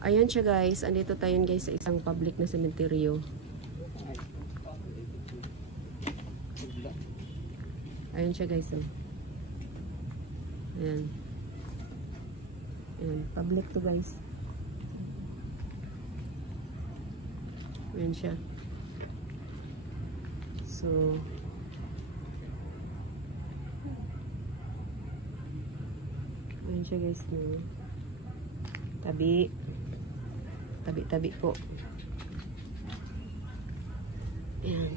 Ayan siya guys. Andito tayo guys sa isang public na sementeryo. Ayan siya guys. Oh. Ayan. Ayan. Public to guys. Ayan siya. So, ayan siya guys. No? Tabi. Tabi-tabi po. Ayan.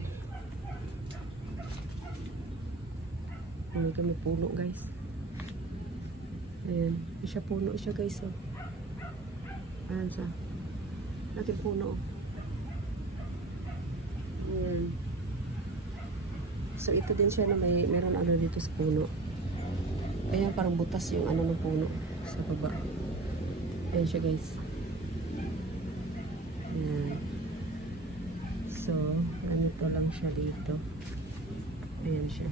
Ayan kami puno guys. Ayan. Siya puno siya guys. Oh. Ayan siya. Natin puno. Ayan. So ito din siya na meron ano dito sa puno. Ayan parang butas yung ano ng puno sa baba. Ayan siya guys. Ayan. So ganito lang siya dito. Ayan siya.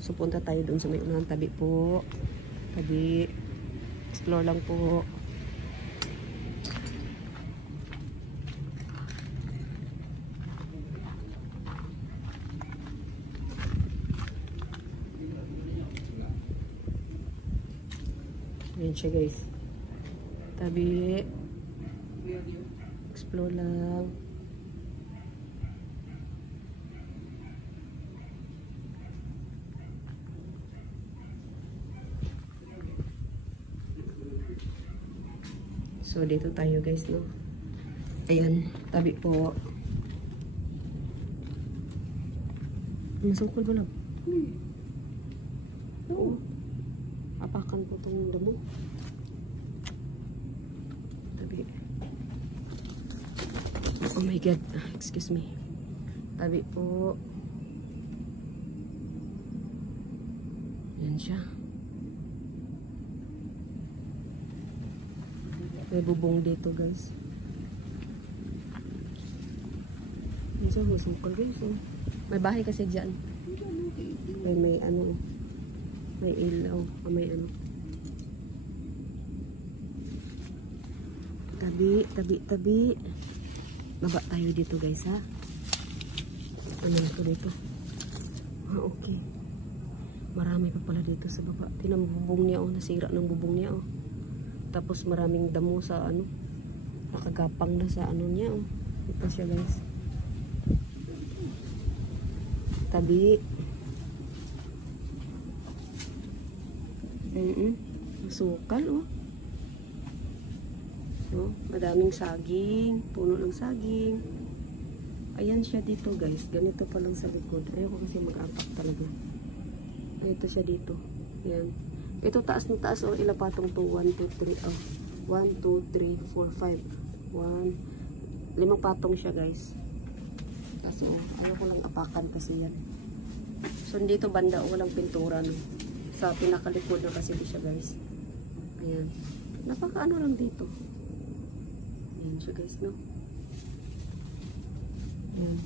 So punta tayo doon sa may unang tabi po. Tabi. Explore lang po. Ayan siya guys. Tabi. Explore lang. So dito tayo guys no. Ayan. Tabi po. Masukol mo lang. Oo. Apakan po itong damo. Tabi. Oh my god. Excuse me. Tabi po. Yan siya. May bubong dito guys. Yan siya. Masukol guys. Oh. May bahay kasi dyan. May ano. May ilaw. May ano. Tabi, tabi, tabi. Baba tayo dito guys ha. Ano ito dito? Ah, okay. Marami pa pala dito sa baba. Tingnan bubong niya oh. Nasira ng bubong niya oh. Tapos maraming damo sa ano. Nakagapang na sa ano niya oh. Ito siya guys. Tabi. Masukal oh. No, madaming saging, puno ng saging. Ayan siya dito guys. Ganito pa lang sa likod. Ayoko kasi mag-ampak talaga. Ay, ito siya dito. Ayan. Ito taas na taas oh. Ilan patong to? 1, 2, 3. Oh. 1, 2, 3, 4, 5. 1. 5 patong siya guys. Tapos oh, ayoko lang apakan kasi yan. So dito banda oh, walang pintura no. Sa pinakalikod na kasi siya guys. Ayan. Napaka ano lang dito. Ayan siya guys no. Ayan.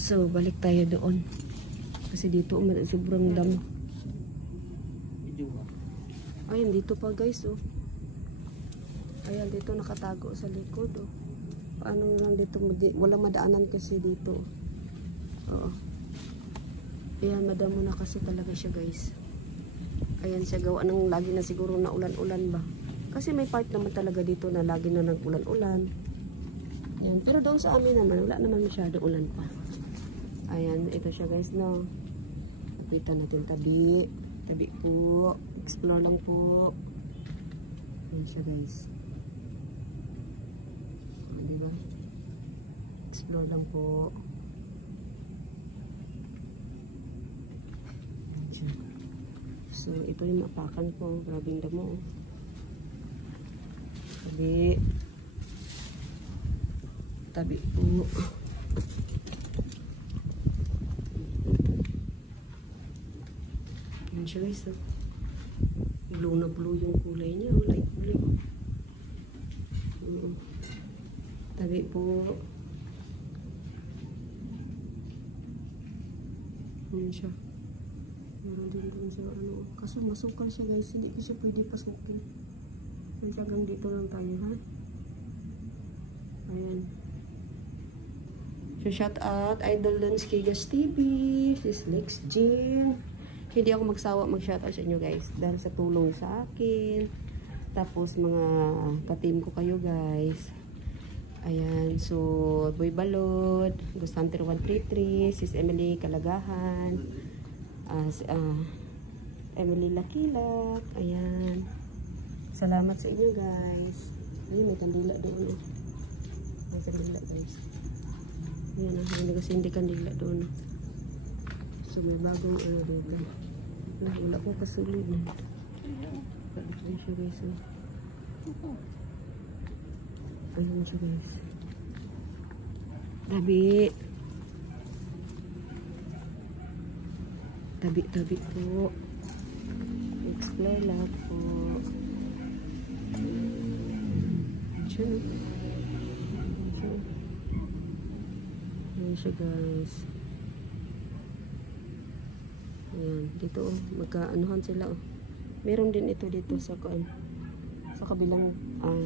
So balik tayo doon. Kasi dito sobrang damo. Ayan dito pa guys oh. Ayan dito nakatago sa likod oh. Paano lang dito walang madaanan kasi dito. Oo. Ayan madamo na kasi talaga siya guys. Ayan siya gawa ng lagi na siguro na ulan-ulan ba. Kasi may part naman talaga dito na lagi na nag-ulan-ulan. Ayan. Pero doon sa amin naman, wala naman masyado ulan pa. Ayan, ito siya guys no. Lapitan natin tabi. Tabi po. Explore lang po. Ayan siya guys. Diba? Explore lang po. Ayan siya. So, ito yung apakan ko. Grabing damo. Tabi. Tabi po. Ayan siya guys. Oh. Blue na blue yung kulay niya. Oh. Light blue. Tabi po. Ayan siya. Meron din sa ano. Kaso masukal siya guys. Hindi ko siya pwede pasukin. Hanggang dito lang tayo, ha? Ayan. So, shout out, Idol Lons Kigas TV, sis Lex Jean. Hindi ako magsawa mag-shout out sa inyo, guys. Dahil sa tulong sa akin. Tapos, mga ka-team ko kayo, guys. Ayan. So, Boy Balod, Gustanter 133, sis Emily Kalagahan, Emily Lakilak. Ayan. Salamat sa inyo, guys. Ayun, may kandila doon. May kandila, guys. Ayan na, hindi kandila doon. So, may bagong doon. Wala ko kasulod na. Ayan siya, guys. Ayan siya, guys. Tabi po. Explore lang po. Ayan siya, guys. Ayan, dito magkaanuhan sila Meron din ito dito sa kabilang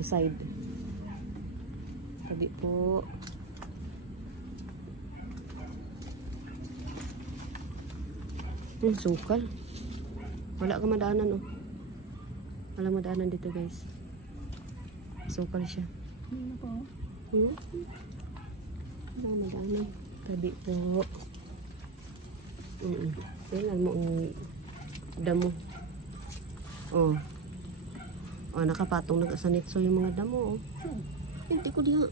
side. Tabi po. Sukal. Wala ka madaanan Wala madaanan dito, guys. Sukal siya. Wala madaanan. Tabi po. Tingnan mo ang damo. Nakapatong nag-asanitso yung mga damo. Hindi ko diha.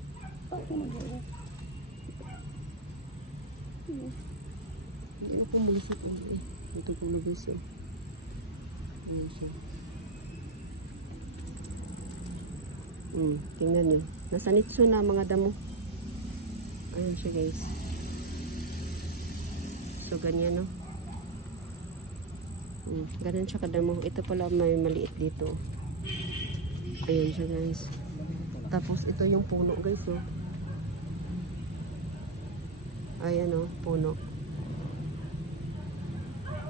Hindi na po mulisip. Ito po nag-isip. Ayan siya. Tingnan nyo. Nasanitso na mga damo. Ayan siya, guys. So, ganyan, ganun siya kadamo. Ito pala may maliit dito. Ayan siya, guys. Tapos, ito yung puno, guys, Ayan, puno.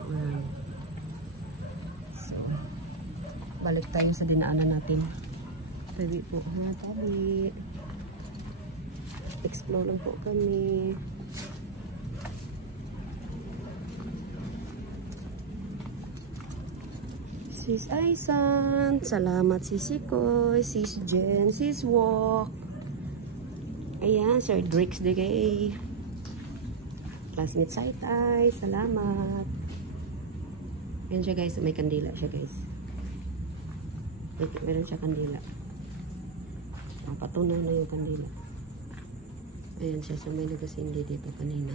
Ayan. So, balik tayo sa dinaanan natin. Tabi po, tabi. Explore lang po kami. Sis Aisan, salamat Sis Koy, Sis Jen, Sis Walk. Ayan, Sir Drix Degay. Classmate Saitai, salamat. Ayan siya, guys, may kandila siya, guys. Meron siya kandila. Patunay na yung kandila. Ayan siya, so may nagasindi dito kanina.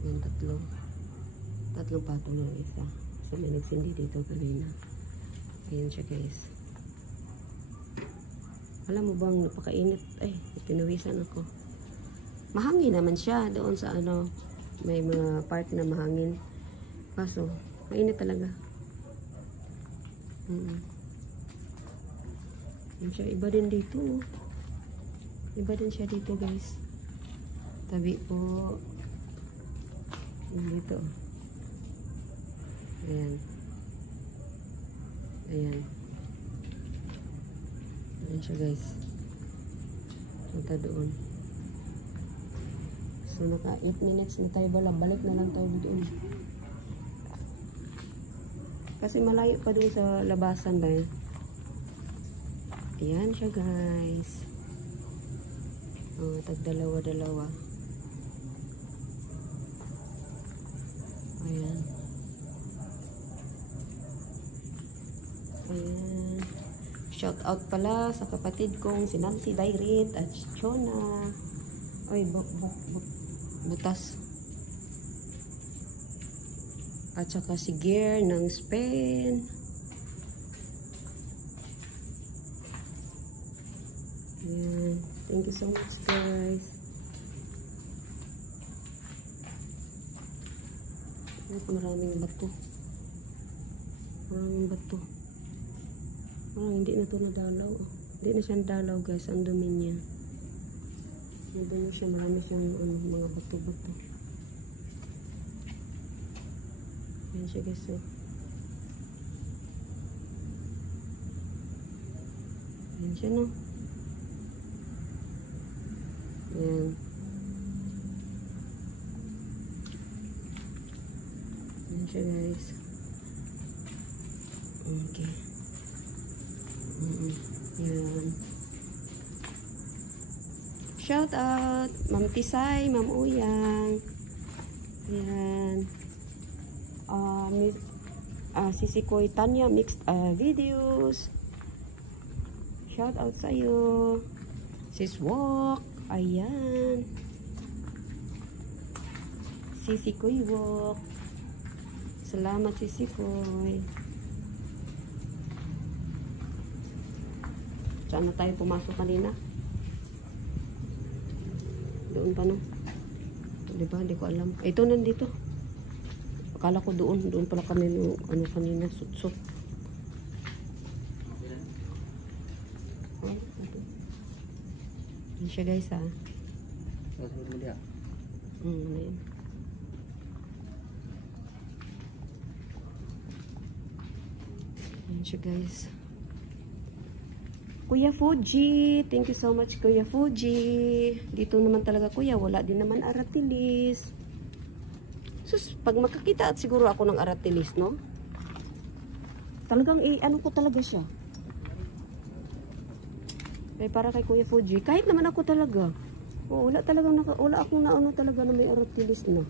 Ayan, tatlong patong yung isa. So may nagsindi dito kanina. Ayan siya, guys. Alam mo bang napakainit? Ay, pinawisan ako. Mahangin naman siya doon sa may mga part na mahangin. Kaso, mainit talaga. Ayan siya, iba din dito. Iba din siya dito, guys. Tabi po. Dito. Ayan. Ayan. Ayan siya, guys. Punta doon. So, naka 8 minutes na tayo bala. Balik na lang tayo doon. Kasi malayo pa doon sa labasan ba yun. Ayan siya, guys. Tag dalawa. Ayan. Ayan. Shout out pala sa kapatid kong si Nancy Dairit at Chona. Ay, butas. At saka si Gear ng Spain. Ayan. Thank you so much, guys. Maraming bato. Hindi na ito nadalaw. Hindi na siya nadalaw, guys. Ang dumi niya. Ang dumi siya. Marami siyang mga bato-bato. Ayan siya, guys. Ayan siya, no? Ayan. Ayan siya, guys. Okay. Ayan. Shout out, Ma'am Tisay, Ma'am Uyang. Ayan. Sisi Koy Tanya Mixed Videos. Shout out sa iyo. Sis Walk. Ayan. Sisi Koy Walk. Salamat Sisi Koy. Saan na tayo pumasok kanina? Doon pa, no? Diba? Hindi ko alam. Ito nandito. Akala ko doon. Doon pala kami no, ano kanina. Sutsok. Oh, yan siya guys, ha? Ano yun? Yan siya guys. Kuya Fuji, thank you so much Kuya Fuji. Dito naman talaga kuya, wala din naman aratilis. Sus, pag makakita at siguro ako ng aratilis, no? Talagang ano ko talaga siya. Kaya para kay Kuya Fuji, kahit naman ako talaga. Oh, wala talagang wala akong naano talaga na may aratilis, no?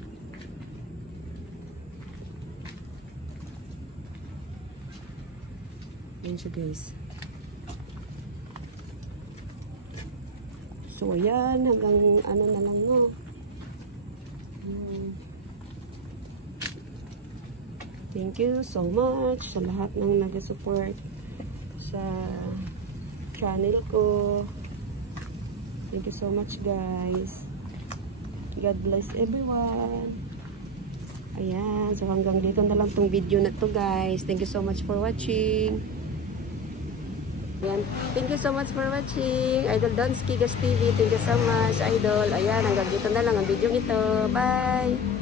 Yan siya guys. So, ayan, hanggang ano na lang, no? Thank you so much sa lahat ng nag-support sa channel ko. Thank you so much, guys. God bless everyone. Ayan, so hanggang dito na lang tong video na to, guys. Thank you so much for watching. Ayan. Thank you so much for watching. Idol Donsky Gas TV. Thank you so much, Idol. Ayan, hanggang dito na lang ang video ito. Bye!